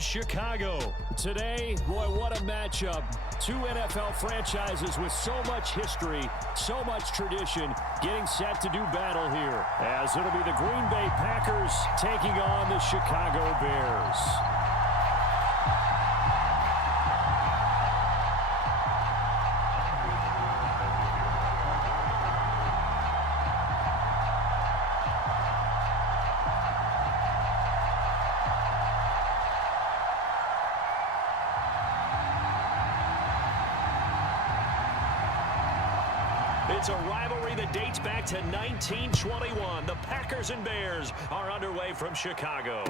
Chicago. Today, boy, what a matchup. Two NFL franchises with so much history, so much tradition, getting set to do battle here, as it'll be the Green Bay Packers taking on the Chicago Bears. It's a rivalry that dates back to 1921. The Packers and Bears are underway from Chicago.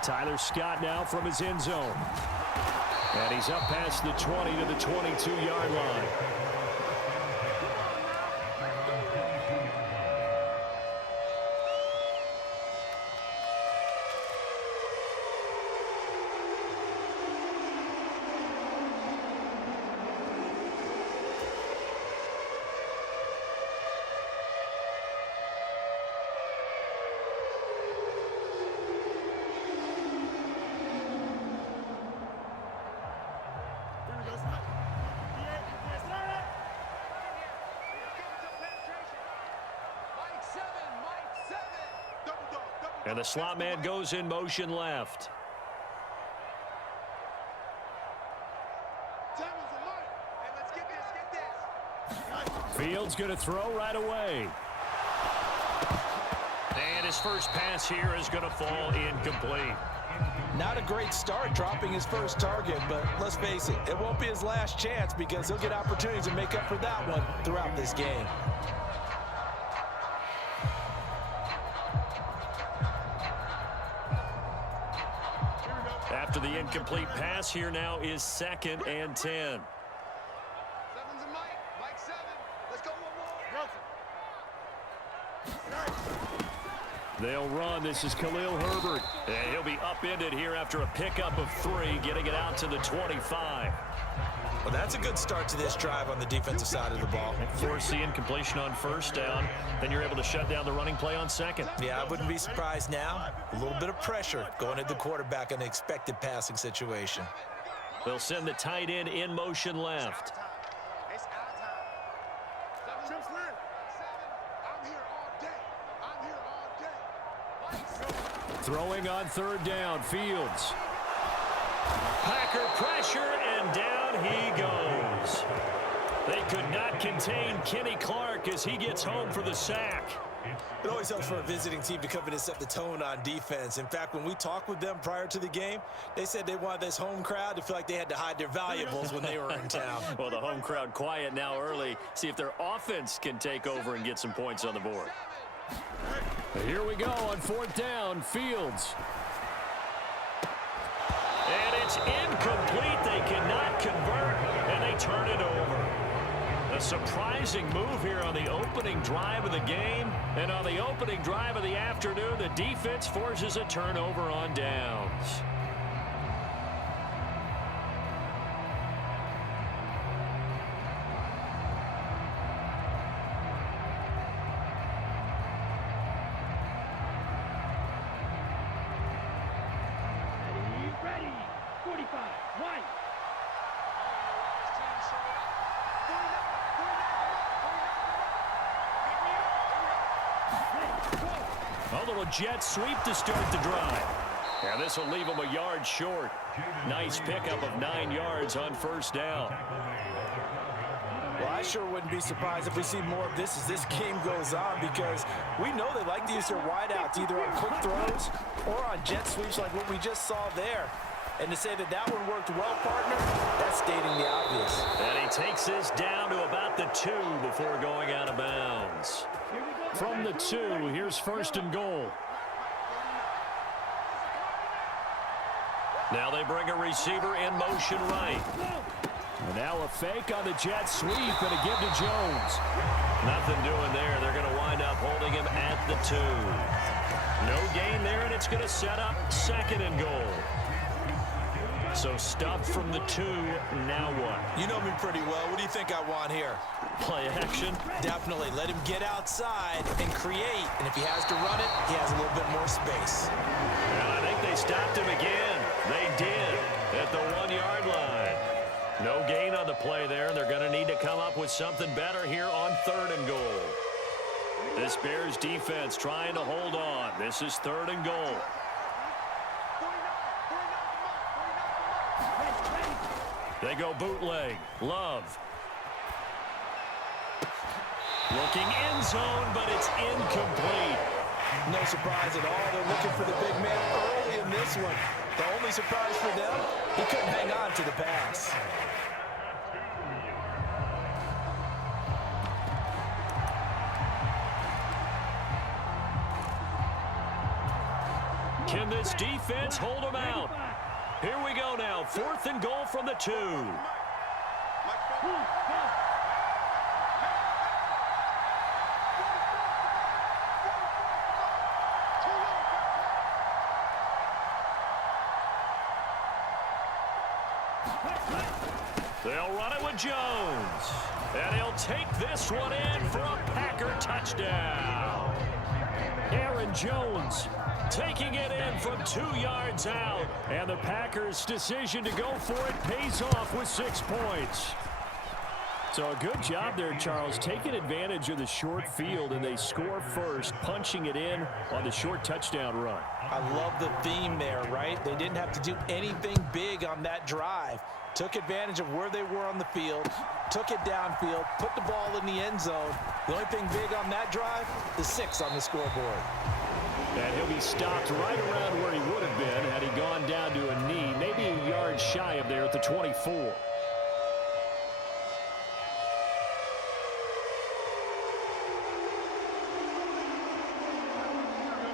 Tyler Scott now from his end zone. And he's up past the 20 to the 22-yard line. And the slot man goes in motion left. Fields going to throw right away. And his first pass here is going to fall incomplete. Not a great start dropping his first target, but let's face it, it won't be his last chance because he'll get opportunities to make up for that one throughout this game. After the incomplete pass, here now is 2nd and 10. Seven's a Mike. Mike 7. Let's go one more. They'll run. This is Khalil Herbert. And he'll be upended here after a pickup of 3, getting it out to the 25. Well, that's a good start to this drive on the defensive side of the ball. Force the incompletion on first down. Then you're able to shut down the running play on second. Yeah, I wouldn't be surprised now. A little bit of pressure going at the quarterback in an expected passing situation. They'll send the tight end in motion left. It's our time. Seven. I'm here all day. I'm here all day. Throwing on 3rd down, Fields. Packer pressure, and down he goes. They could not contain Kenny Clark as he gets home for the sack. It always helps for a visiting team to come in and set the tone on defense. In fact, when we talked with them prior to the game, they said they wanted this home crowd to feel like they had to hide their valuables when they were in town. Well, the home crowd quiet now early. See if their offense can take over and get some points on the board. Here we go on 4th down, Fields. And it's incomplete. They cannot convert, and they turn it over. A surprising move here on the opening drive of the game. And on the opening drive of the afternoon, the defense forces a turnover on downs. A little jet sweep to start the drive. And this will leave them a yard short. Nice pickup of 9 yards on first down. Well, I sure wouldn't be surprised if we see more of this as this game goes on, because we know they like to use their wideouts either on quick throws or on jet sweeps like what we just saw there. And to say that that one worked well, partner, that's stating the obvious. And he takes this down to about the 2 before going out of bounds. From the 2, here's 1st and goal. Now they bring a receiver in motion right. And now a fake on the jet sweep and a give to Jones. Nothing doing there. They're going to wind up holding him at the 2. No gain there, and it's going to set up 2nd and goal. So stuffed from the 2, now what? You know me pretty well. What do you think I want here? Play action? Definitely. Let him get outside and create. And if he has to run it, he has a little bit more space. Well, I think they stopped him again. the play there, and they're going to need to come up with something better here on 3rd and goal. This Bears defense trying to hold on. This is 3rd and goal. They go bootleg. Love. Looking end zone, but it's incomplete. No surprise at all. They're looking for the big man early in this one. The only surprise for them, he couldn't hang on to the pass. Can this defense hold them out? Here we go now. 4th and goal from the 2. They'll run it with Jones. And he'll take this one in for a Packer touchdown. Aaron Jones taking it in from 2 yards out. And the Packers' decision to go for it pays off with 6 points. So a good job there, Charles, taking advantage of the short field, and they score first, punching it in on the short touchdown run. I love the theme there, right? They didn't have to do anything big on that drive. Took advantage of where they were on the field, took it downfield, put the ball in the end zone. The only thing big on that drive, the 6 on the scoreboard. And he'll be stopped right around where he would have been had he gone down to a knee, maybe a yard shy of there at the 24.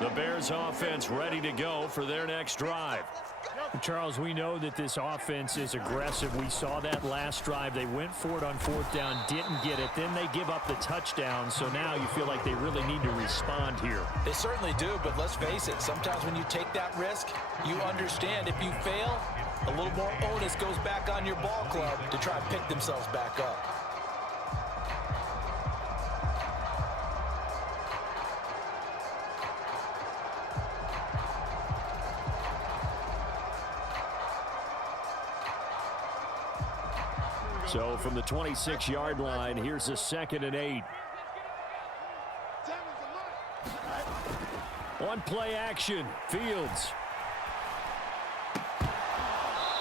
The Bears offense ready to go for their next drive. Charles, we know that this offense is aggressive. We saw that last drive. They went for it on 4th down, didn't get it. Then they give up the touchdown. So now you feel like they really need to respond here. They certainly do, but let's face it. Sometimes when you take that risk, you understand if you fail, a little more onus goes back on your ball club to try and pick themselves back up. So from the 26-yard line, here's a 2nd and 8. On play action, Fields.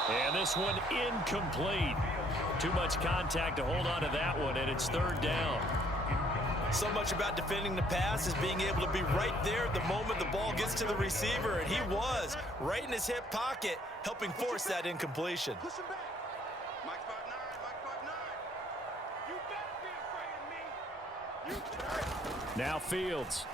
And this one incomplete. Too much contact to hold on to that one, and it's 3rd down. So much about defending the pass is being able to be right there the moment the ball gets to the receiver, and he was right in his hip pocket, helping force that incompletion. Now Fields.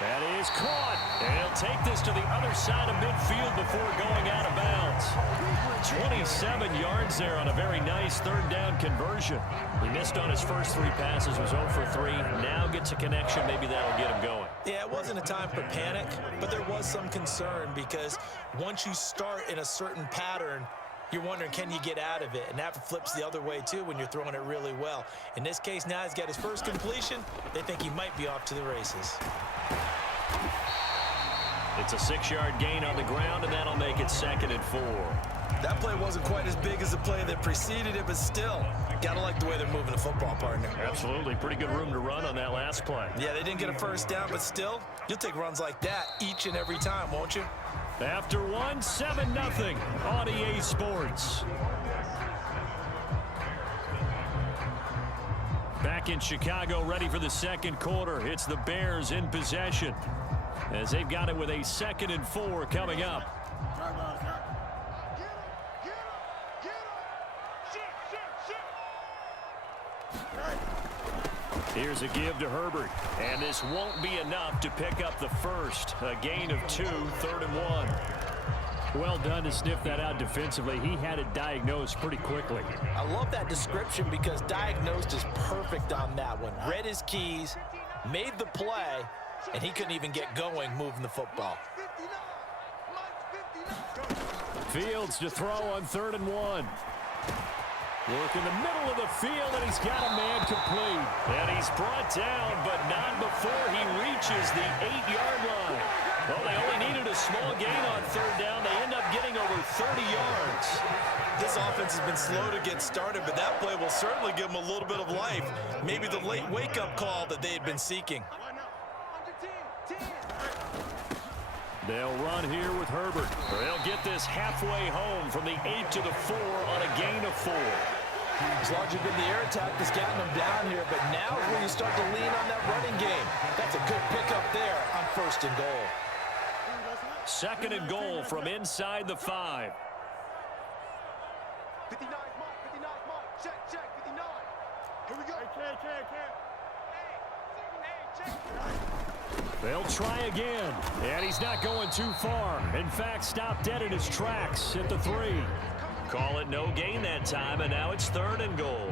That is caught. And he'll take this to the other side of midfield before going out of bounds. 27 yards there on a very nice 3rd down conversion. He missed on his first 3 passes, was 0 for 3. Now gets a connection. Maybe that'll get him going. Yeah, it wasn't a time for panic, but there was some concern because once you start in a certain pattern, you're wondering, can you get out of it? And that flips the other way, too, when you're throwing it really well. In this case, now he's got his first completion. They think he might be off to the races. It's a 6-yard gain on the ground, and that'll make it 2nd and 4. That play wasn't quite as big as the play that preceded it, but still, got to like the way they're moving the football, partner. Absolutely. Pretty good room to run on that last play. Yeah, they didn't get a first down, but still, you'll take runs like that each and every time, won't you? After 1, 7-0 on EA Sports. Back in Chicago, ready for the 2nd quarter. It's the Bears in possession as they've got it with a 2nd and 4 coming up. Here's a give to Herbert, and this won't be enough to pick up the first. A gain of 2, 3rd and 1. Well done to sniff that out defensively. He had it diagnosed pretty quickly. I love that description because diagnosed is perfect on that one. Read his keys, made the play, and he couldn't even get going moving the football. Fields to throw on 3rd and 1. Work in the middle of the field, and he's got a man complete. And he's brought down, but not before he reaches the 8-yard line. Well, they only needed a small gain on 3rd down. They end up getting over 30 yards. This offense has been slow to get started, but that play will certainly give them a little bit of life. Maybe the late wake-up call that they had been seeking. They'll run here with Herbert. They'll get this halfway home from the 8 to the 4 on a gain of 4. As long as you've been the air attack that's gotten them down here, but now is where you start to lean on that running game. That's a good pickup there on 1st and goal. 2nd and goal from inside the 5. 59, Mike, 59, Mike. Check, 59. Here we go. They'll try again, and he's not going too far. In fact, stopped dead in his tracks at the 3. Call it no gain that time, and now it's 3rd and goal.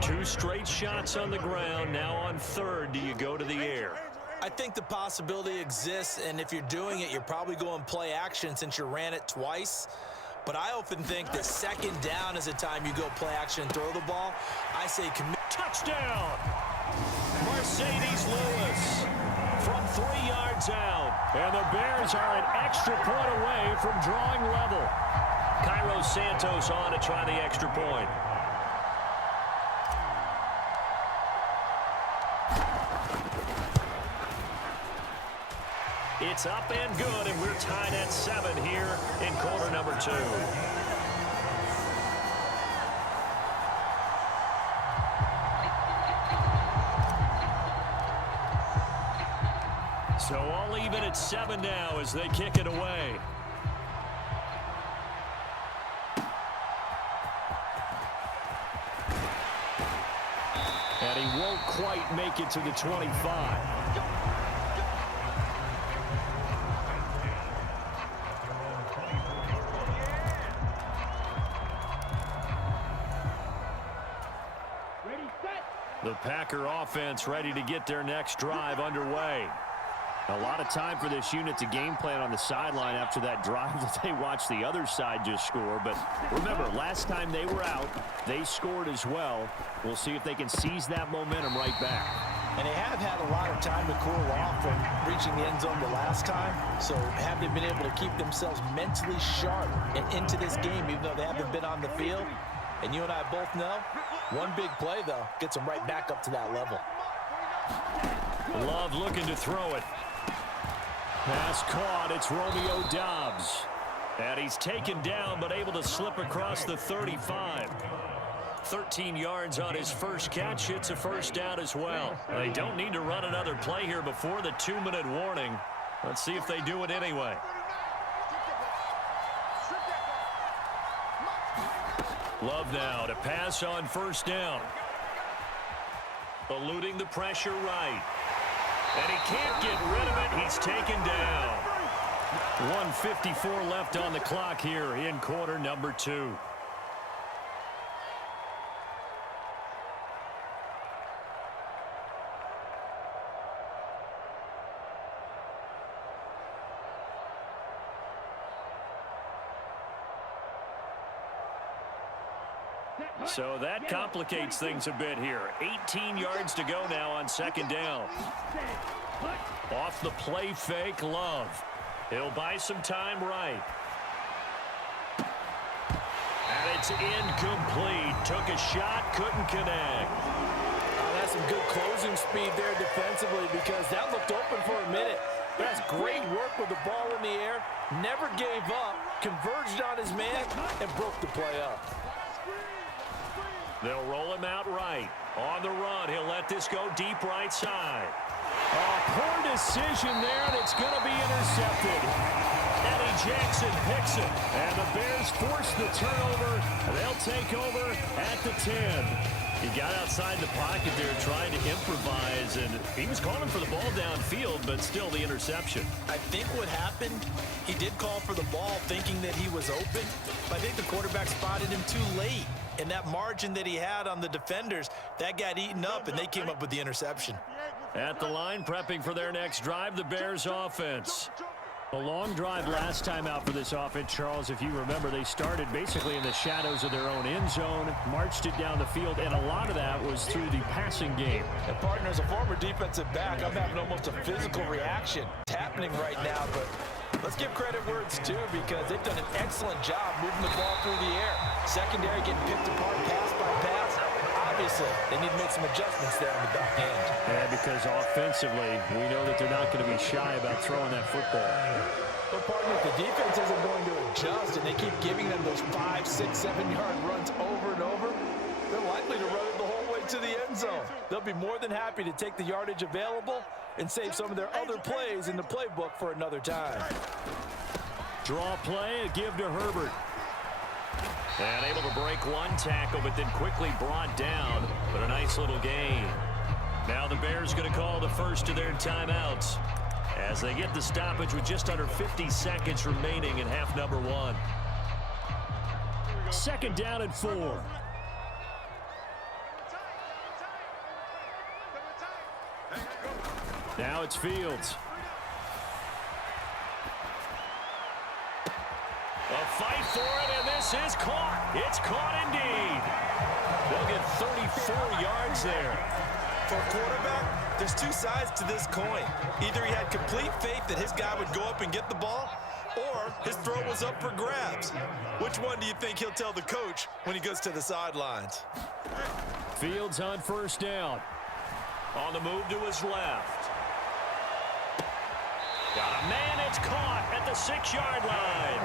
2 straight shots on the ground. Now on 3rd, do you go to the air? I think the possibility exists, and if you're doing it, you're probably going play action since you ran it twice. But I often think that 2nd down is the time you go play action and throw the ball. I say commit. Touchdown! Mercedes Lewis from 3 yards out. And the Bears are an extra point away from drawing level. Cairo Santos on to try the extra point. It's up and good, and we're tied at 7 here in quarter number 2. So all even at 7 now as they kick it away. And he won't quite make it to the 25. The Packer offense ready to get their next drive underway. A lot of time for this unit to game plan on the sideline after that drive that they watched the other side just score. But remember, last time they were out, they scored as well. We'll see if they can seize that momentum right back. And they have had a lot of time to cool off from reaching the end zone the last time. So have they been able to keep themselves mentally sharp and into this game, even though they haven't been on the field? And you and I both know, one big play, though, gets them right back up to that level. Love looking to throw it. Pass caught. It's Romeo Doubs. And he's taken down, but able to slip across the 35. 13 yards on his first catch. It's a 1st down as well. They don't need to run another play here before the 2-minute warning. Let's see if they do it anyway. Love now to pass on 1st down. Eluding the pressure right. And he can't get rid of it. He's taken down. 1:54 left on the clock here in quarter number 2. So that complicates things a bit here. 18 yards to go now on 2nd down. Off the play fake, Love. He'll buy some time right. And it's incomplete. Took a shot, couldn't connect. That's some good closing speed there defensively because that looked open for a minute. That's great work with the ball in the air. Never gave up, converged on his man, and broke the play up. They'll roll him out right. On the run, he'll let this go deep right side. Poor decision there, and it's going to be intercepted. Eddie Jackson picks it, and the Bears force the turnover. They'll take over at the 10. He got outside the pocket there trying to improvise, and he was calling for the ball downfield, but still the interception. I think what happened, he did call for the ball thinking that he was open, but I think the quarterback spotted him too late. And that margin that he had on the defenders, that got eaten up, and they came up with the interception. At the line, prepping for their next drive, the Bears offense. A long drive last time out for this offense, Charles. If you remember, they started basically in the shadows of their own end zone, marched it down the field, and a lot of that was through the passing game. And partner, as a former defensive back, I'm having almost a physical reaction. It's happening right now, but Let's give credit where it's due because they've done an excellent job moving the ball through the air. Secondary getting picked apart pass by pass. Obviously, they need to make some adjustments there on the back end. Yeah, because offensively, we know that they're not going to be shy about throwing that football. But partner, if the defense isn't going to adjust and they keep giving them those 5, 6, 7-yard runs over and over, they're likely to run it the whole way to the end zone. They'll be more than happy to take the yardage available and save some of their other plays in the playbook for another time. Draw play, a give to Herbert. And able to break one tackle, but then quickly brought down. But a nice little gain. Now the Bears going to call the first of their timeouts as they get the stoppage with just under 50 seconds remaining in half number 1. Second down and 4. Now it's Fields. A fight for it, and this is caught. It's caught indeed. They'll get 34 yards there. For a quarterback, there's two sides to this coin. Either he had complete faith that his guy would go up and get the ball, or his throw was up for grabs. Which one do you think he'll tell the coach when he goes to the sidelines? Fields on first down. On the move to his left. Got a man, it's caught at the 6-yard line.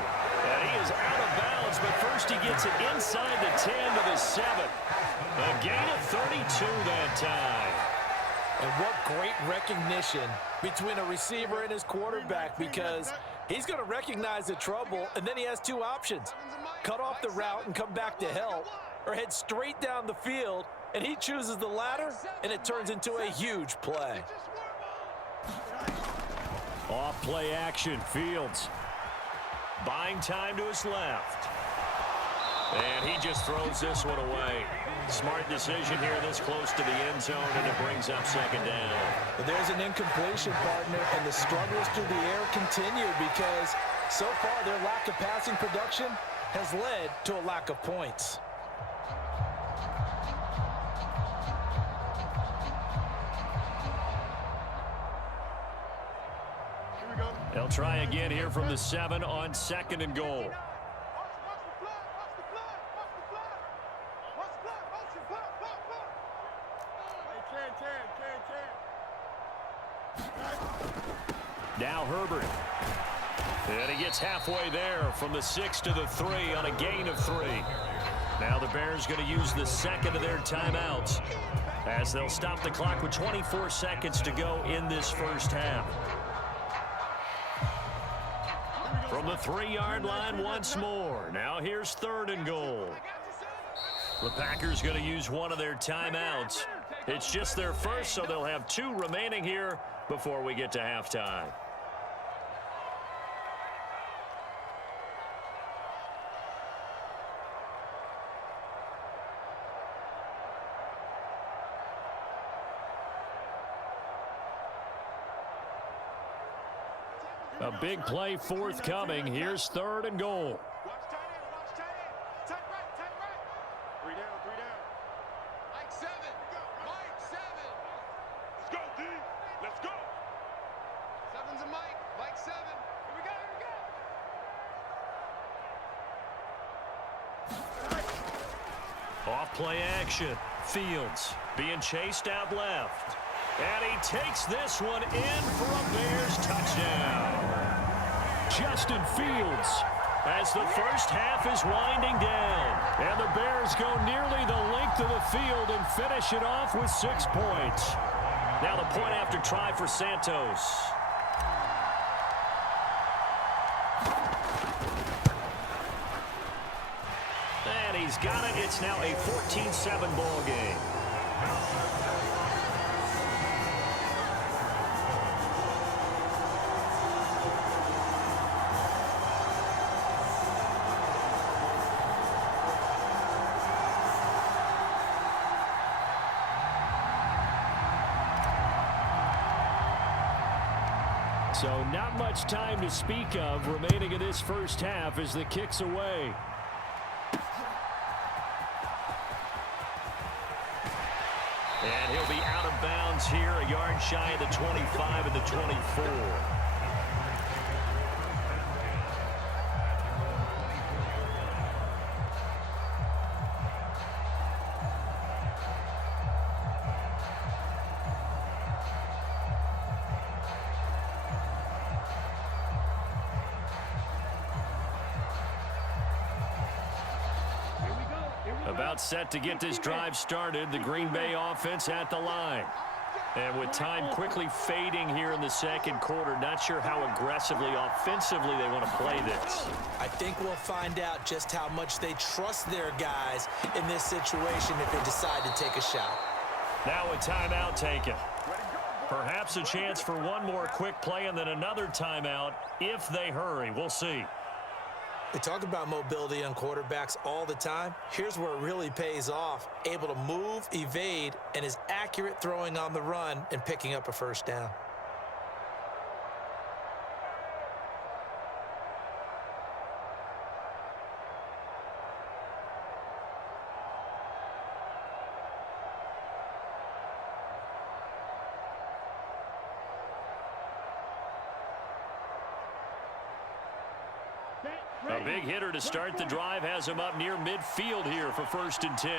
And he is out of bounds, but first he gets it inside the 10 to the 7. A gain of 32 that time. And what great recognition between a receiver and his quarterback, because he's going to recognize the trouble, and then he has two options. Cut off the route and come back to help, or head straight down the field, and he chooses the latter, and it turns into a huge play. Off play action, Fields. Buying time to his left. And he just throws this one away. Smart decision here this close to the end zone, and it brings up second down. But there's an incompletion, partner, and the struggles through the air continue because so far their lack of passing production has led to a lack of points. They'll try again here from the 7 on second and goal. Now Herbert. And he gets halfway there from the 6 to the 3 on a gain of 3. Now the Bears going to use the second of their timeouts as they'll stop the clock with 24 seconds to go in this first half. From the 3-yard line once more. Now here's third and goal. The Packers going to use one of their timeouts. It's just their first, so they'll have 2 remaining here before we get to halftime. A big play forthcoming. Here's third and goal. Watch tight end, watch tight end. Tight right, tight right. 3 down, 3 down. Mike 7. Mike 7. Let's go, D. Let's go. 7's a Mike. Mike 7. Here we go, here we go. Off play action. Fields being chased out left. And he takes this one in for a Bears touchdown. Justin Fields as the first half is winding down. And the Bears go nearly the length of the field and finish it off with 6 points. Now the point after try for Santos. And he's got it. It's now a 14-7 ball game. So not much time to speak of remaining in this first half as the kick's away. And he'll be out of bounds here, a yard shy of the 25 and the 24. About set to get this drive started. The Green Bay offense at the line. And with time quickly fading here in the second quarter, not sure how aggressively, offensively they want to play this. I think we'll find out just how much they trust their guys in this situation if they decide to take a shot. Now a timeout taken. Perhaps a chance for one more quick play and then another timeout if they hurry. We'll see. They talk about mobility on quarterbacks all the time. Here's where it really pays off. Able to move, evade, and is accurate throwing on the run and picking up a first down. A big hitter to start the drive has him up near midfield here for 1st and 10.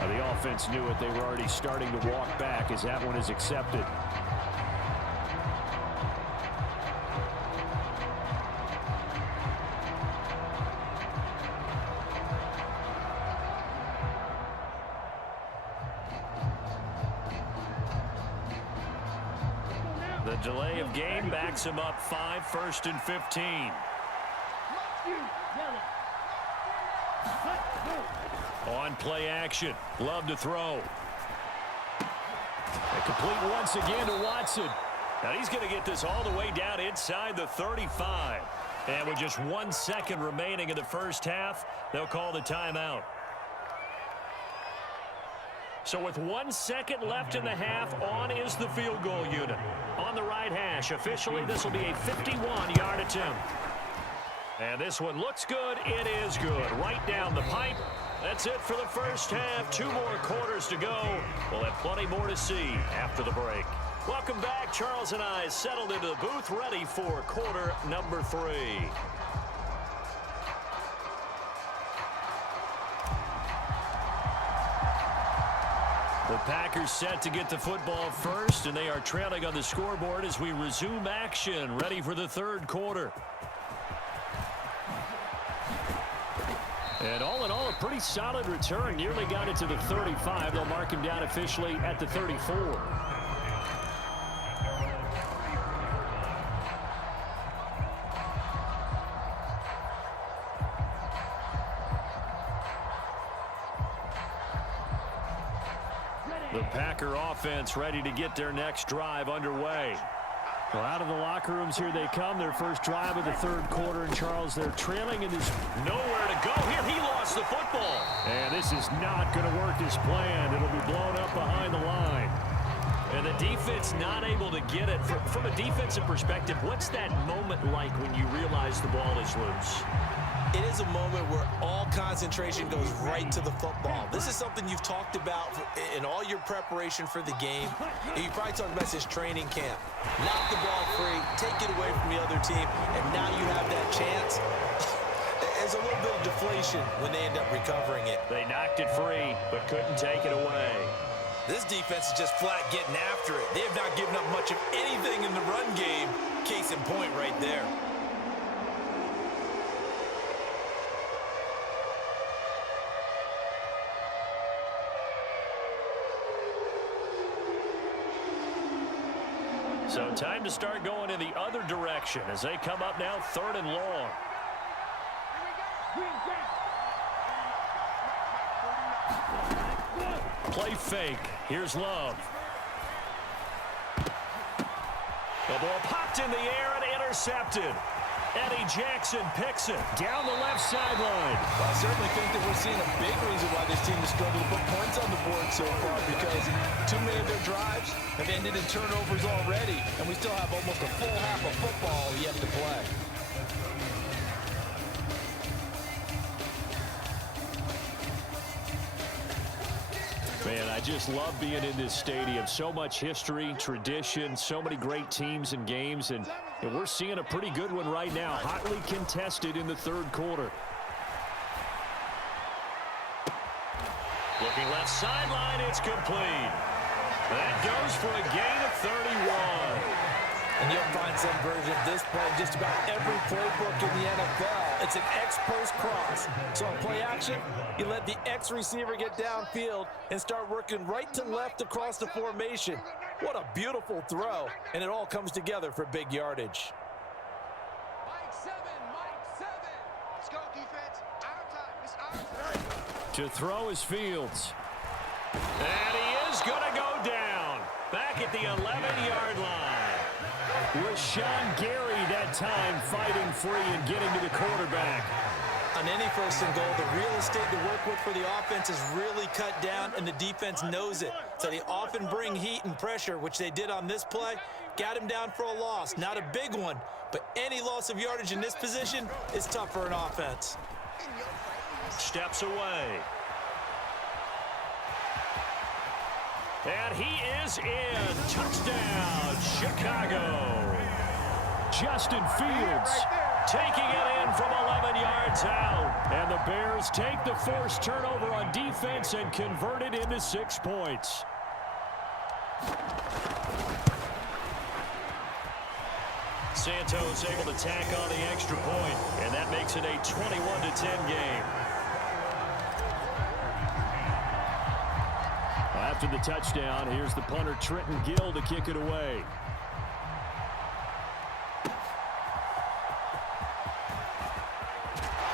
Now the offense knew it. They were already starting to walk back as that one is accepted. The delay of game backs him up 5, 1st and 15. On play action. Love to throw. A complete once again to Watson. Now he's going to get this all the way down inside the 35. And with just 1 second remaining in the first half, they'll call the timeout. So with 1 second left in the half, on is the field goal unit. On the right hash, officially this will be a 51-yard attempt. And this one looks good. It is good. Right down the pipe. That's it for the first half. 2 more quarters to go. We'll have plenty more to see after the break. Welcome back. Charles and I settled into the booth ready for quarter number 3. The Packers set to get the football first, and they are trailing on the scoreboard as we resume action, ready for the third quarter. And all in all, a pretty solid return. Nearly got it to the 35. They'll mark him down officially at the 34. The Packer offense ready to get their next drive underway. Well, out of the locker rooms here they come. Their first drive of the third quarter. And Charles, they're trailing and there's nowhere to go here. He lost the football. And this is not going to work as planned. It'll be blown up behind the line. And the defense not able to get it. From a defensive perspective, what's that moment like when you realize the ball is loose? It is a moment where all concentration goes right to the football. This is something you've talked about in all your preparation for the game. You probably talked about this training camp. Knock the ball free, take it away from the other team, and now you have that chance. There's a little bit of deflation when they end up recovering it. They knocked it free, but couldn't take it away. This defense is just flat getting after it. They have not given up much of anything in the run game. Case in point right there. So time to start going in the other direction as they come up now 3rd and long. Play fake. Here's Love. The ball popped in the air and intercepted. Eddie Jackson picks it down the left sideline. Well, I certainly think that we're seeing a big reason why this team has struggled to put points on the board so far, because too many of their drives have ended in turnovers already, and we still have almost a full half of football yet to play. Man, I just love being in this stadium. So much history, tradition, so many great teams and games, and we're seeing a pretty good one right now. Hotly contested in the third quarter. Looking left sideline, it's complete. That goes for a gain of 31. And you'll find some version of this play in just about every playbook in the NFL. It's an X-post cross. So on play action, you let the X receiver get downfield and start working right to left across the formation. What a beautiful throw, and it all comes together for big yardage. Mike 7, Mike 7. Let's go, defense. Our time. It's our time. To throw is Fields. And he is going to go down. Back at the 11-yard line. With Sean Gary that time fighting free and getting to the quarterback. On any first and goal, the real estate to work with for the offense is really cut down, and the defense knows it. So they often bring heat and pressure, which they did on this play. Got him down for a loss. Not a big one, but any loss of yardage in this position is tough for an offense. Steps away. And he is in. Touchdown, Chicago. Justin Fields Taking it in from 11 yards out. And the Bears take the forced turnover on defense and convert it into 6 points. Santos able to tack on the extra point, and that makes it a 21-10 game. After the touchdown, here's the punter Trenton Gill to kick it away.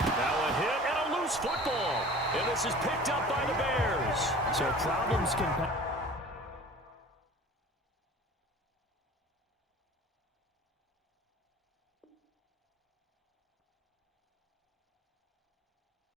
Now a hit and a loose football. And this is picked up by the Bears. So problems can